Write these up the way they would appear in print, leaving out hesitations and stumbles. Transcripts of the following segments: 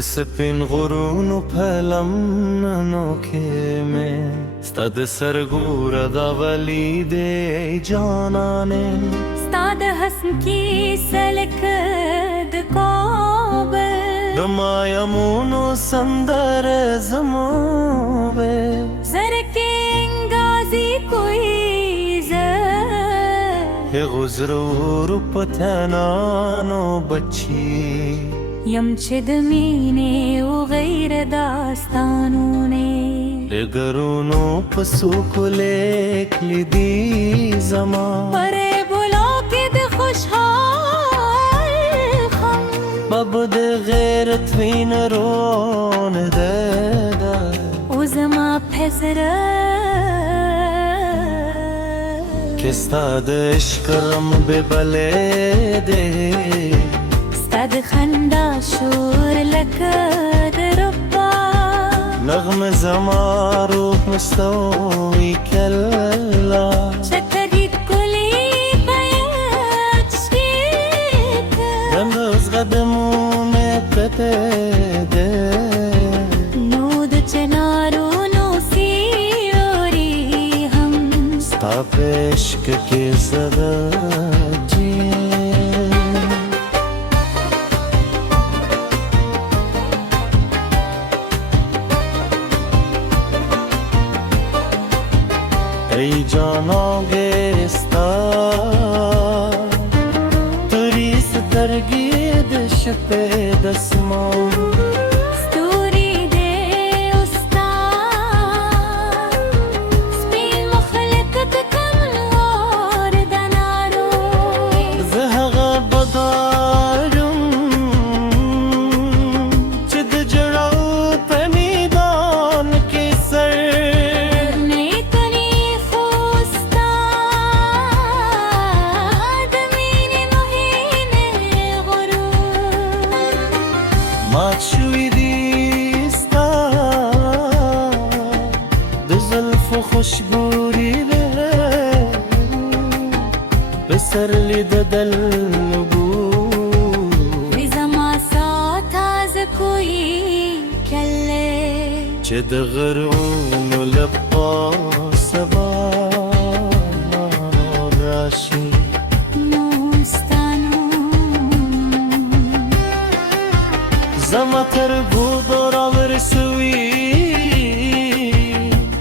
سپین غرون و پلم ننوکه میں ستاد سرگور دا ولی دے جانانے ستاد حسن کی سلک دکوبے دما یمونو سندر زموبے زرکے انگازی کوئی زر غزرور پتنانو بچی یم چد مینے و غیر داستانوں نے لگرونو پسو کو لیک لیدی زمان پرے بلو کے دے خوشحال خم بب دے غیرت وین رون دے دا او زما پھزر کستا دے عشقرم بے بلے دے ستاد خندا شور لکد ربا نغم زما روح مستوی کلا شکرید کلی بیت شکیت دمز قدمون پتے دے نود چنارو نو سیوری ہم ستا عشق کے زدہ ای جانا گستا تری سترگی دش پہ دسماں ستوری دے استا سپین مخلقت کم اور دنارو زہغا بدارم چد جڑاو پہ میدان کے سر ماتشوی دیستا دزلف و خوشبوری بے بسر لید دل نبو زما ساتاز کوئی کلے چد غرون لبا سبا راشی زما تر بودورا ورسوی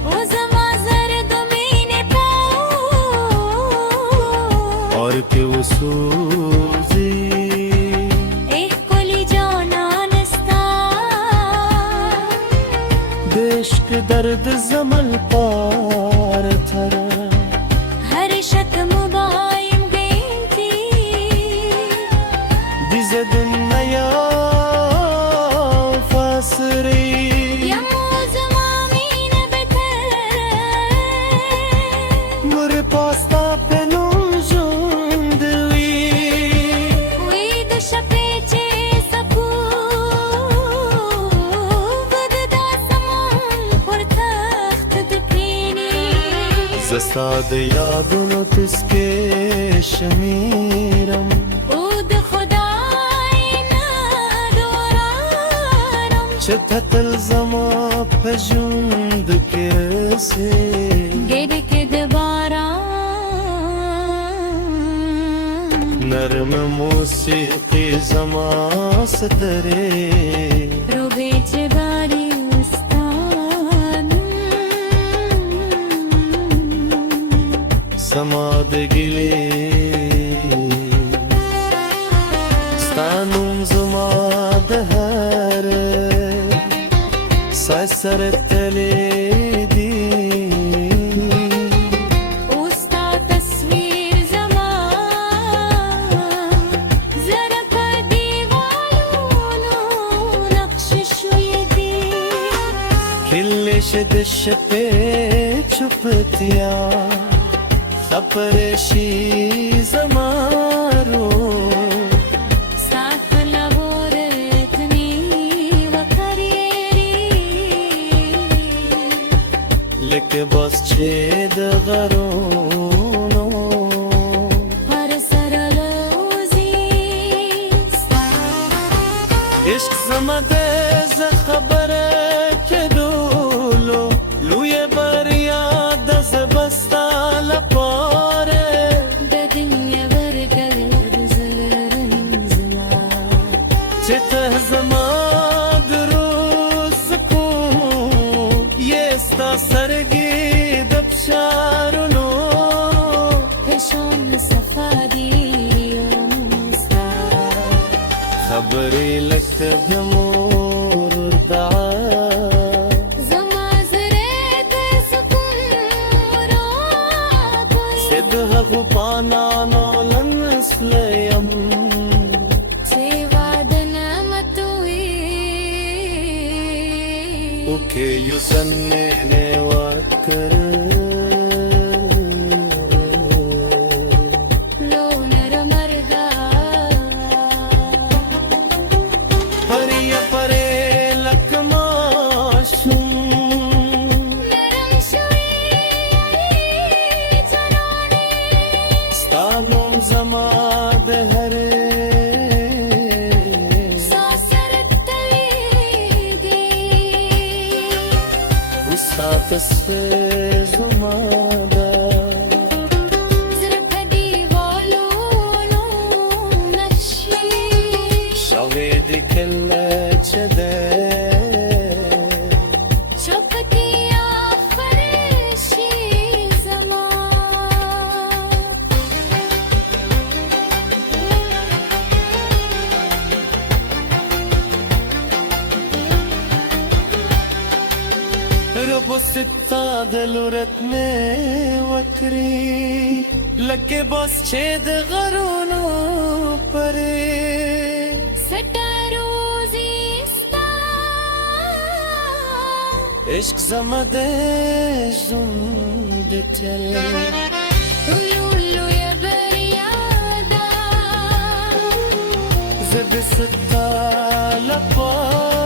او زما زرد مینے پاؤ اور کہ وہ سوزی ایک کلی جانانستا عشق درد زمل پار تھر ہر شک مبایم گینتی دیز دنیا زستاد یادونو تسکے شمیرم اود خدای ندورارم چتتل زما پجوند کیسے گرکد باران نرم موسیقی زما سترے رو بیچ باری سماد گلی ستانم زما دهر سر تلی دی اوستا تصویر زما زرک دیوالونو نقش شوی دی کلش دش پہ چپتیا سپرشی زمارو ساف لبورتنی و کریری لک بس چید غرونو پر سرلوزی عشق زمده زه خبره کدولو لوی بریا د زبستا لپاره د دنیا ورکل زما چې ته زما د روز کو یې ستا سرګې د فشارونو هشام صفا دی مستا خبرې لکه د مور دعا زما زره د سکون مراد چې د هغو پانانو لنسل یم سیوا د نعمتوي اوکې یوسنې وکړ لو نرمرګا پریا پرې لکه ماشوم نرم شوي جنانې ستا نوم زما د هرې ساسرت تويږي ستا تصویر زما ده زړه په دیوالونو نقشې شاوې دې کله چې ده چوپتي فرشي زما رب ستا د لورت مې وکړي لکه بس چې د غرونو پرې سټروزي ستا عشق زما د ژوند تل لولو يا بريادا زه د ستا لپاره